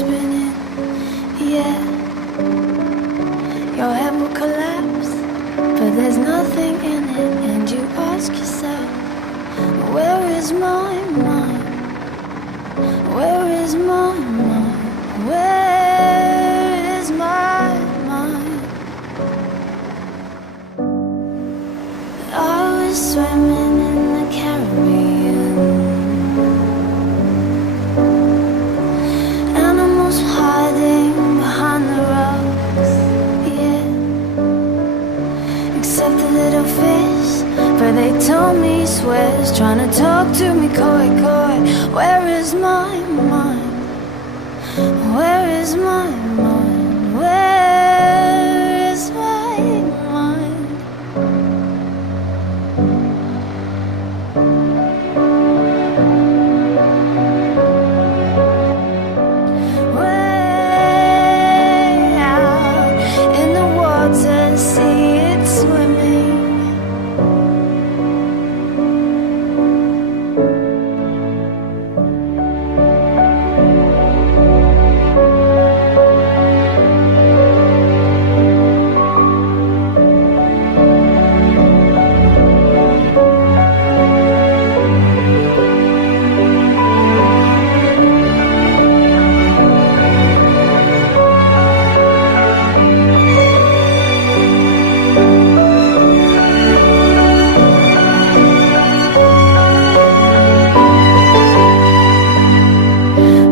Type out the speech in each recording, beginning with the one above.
spinning, yeah. Your head will collapse, but there's nothing in it. And you ask yourself, where is my mind? Where is my mind? Where is my mind? I was swimming in the Caribbean, animals hiding behind the rocks, yeah. Except the little fish, but they told me swears, trying to talk to me coy, coy. Where is my mind? Where is my mind? Where is my mind? Way out in the water, see it swimming.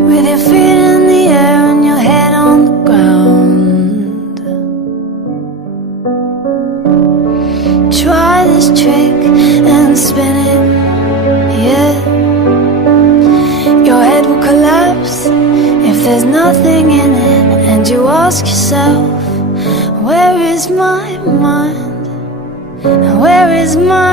With your feet in the air and your head on the ground, try this trick and spin it, yeah. Your head will collapse if there's nothing in it. And you ask yourself, where is my mind? Where is my